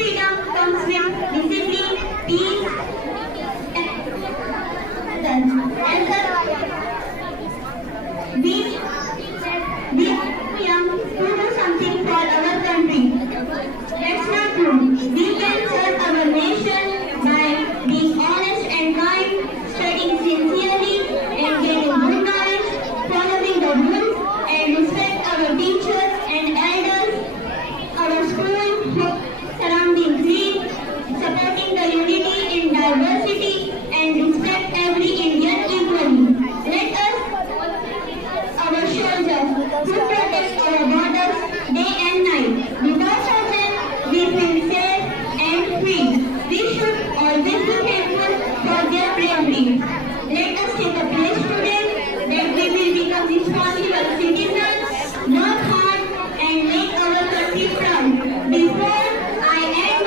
freedom comes with discipline, peace, and we are young to do something for our country. That's not true. We can serve our nation by being honest and kind, studying sincerely, and getting good knowledge, following the rules, and respect our teachers and elders, our school surrounding clean, supporting the unity in diversity, and respect every Indian equally. Let us, our soldiers, who protect our borders day and night. Because of them, we feel safe and free. We should always be thankful for their bravery. Let us take a pledge today that we will become responsible citizens, work hard, and make our country proud. Before I end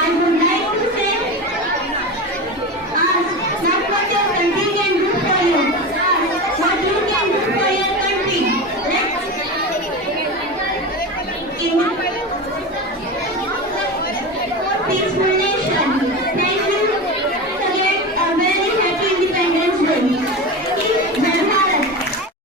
I would like to say, ask not what your country can do for you, ask what you can do for your country. Let's in peaceful